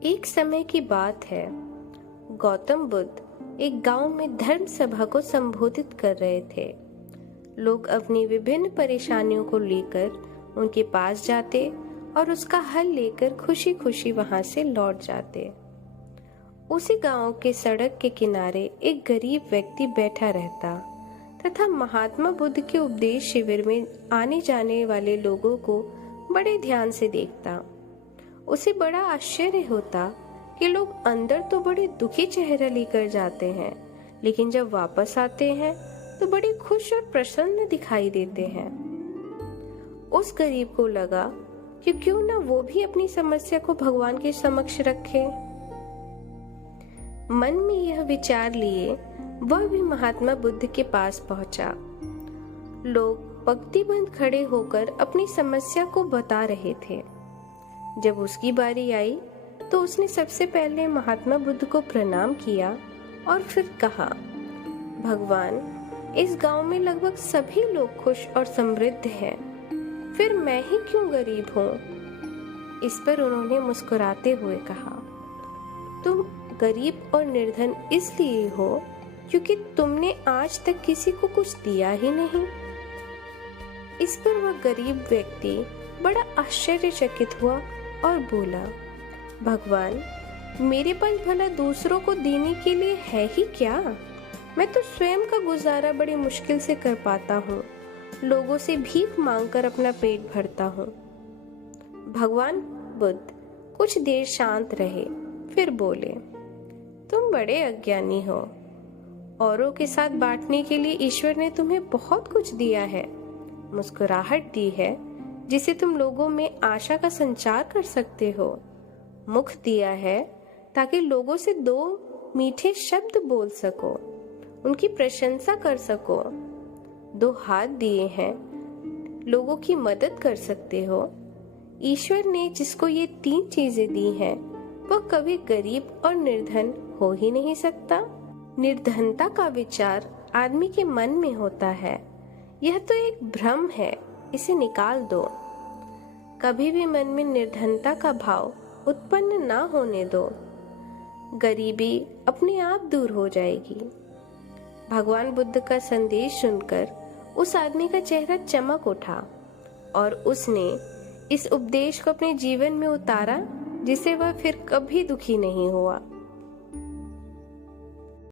एक समय की बात है। गौतम बुद्ध एक गांव में धर्म सभा को संबोधित कर रहे थे। लोग अपनी विभिन्न परेशानियों को लेकर उनके पास जाते और उसका हल लेकर खुशी खुशी वहां से लौट जाते। उसी गांव के सड़क के किनारे एक गरीब व्यक्ति बैठा रहता तथा महात्मा बुद्ध के उपदेश शिविर में आने जाने वाले लोगों को बड़े ध्यान से देखता। उसे बड़ा आश्चर्य होता कि लोग अंदर तो बड़े दुखी चेहरा लेकर जाते हैं, लेकिन जब वापस आते हैं तो बड़े खुश और प्रसन्न दिखाई देते हैं। उस गरीब को लगा कि क्यों ना वो भी अपनी समस्या को भगवान के समक्ष रखे। मन में यह विचार लिए वह भी महात्मा बुद्ध के पास पहुंचा। लोग पंक्तिबद्ध खड़े होकर अपनी समस्या को बता रहे थे। जब उसकी बारी आई तो उसने सबसे पहले महात्मा बुद्ध को प्रणाम किया और फिर कहा, भगवान, इस गांव में लगभग सभी लोग खुश और समृद्ध हैं, फिर मैं ही क्यों गरीब हूँ। इस पर उन्होंने मुस्कुराते हुए कहा, तुम गरीब और निर्धन इसलिए हो क्योंकि तुमने आज तक किसी को कुछ दिया ही नहीं। इस पर वह गरीब व्यक्ति बड़ा आश्चर्यचकित हुआ और बोला, भगवान, मेरे पास भला दूसरों को देने के लिए है ही क्या। मैं तो स्वयं का गुजारा बड़ी मुश्किल से कर पाता हूँ, लोगों से भीख मांगकर अपना पेट भरता हूँ। भगवान बुद्ध कुछ देर शांत रहे, फिर बोले, तुम बड़े अज्ञानी हो। औरों के साथ बांटने के लिए ईश्वर ने तुम्हें बहुत कुछ दिया है, मुस्कुराहट दी है जिसे तुम लोगों में आशा का संचार कर सकते हो, मुख दिया है ताकि लोगों से दो मीठे शब्द बोल सको, उनकी प्रशंसा कर सको, दो हाथ दिए हैं, लोगों की मदद कर सकते हो। ईश्वर ने जिसको ये तीन चीजें दी हैं, वह कभी गरीब और निर्धन हो ही नहीं सकता। निर्धनता का विचार आदमी के मन में होता है, यह तो एक भ्रम है, इसे निकाल दो। कभी भी मन में निर्धनता का भाव उत्पन्न ना होने दो, गरीबी अपने आप दूर हो जाएगी। भगवान बुद्ध का संदेश सुनकर उस आदमी का चेहरा चमक उठा और उसने इस उपदेश को अपने जीवन में उतारा, जिससे वह फिर कभी दुखी नहीं हुआ।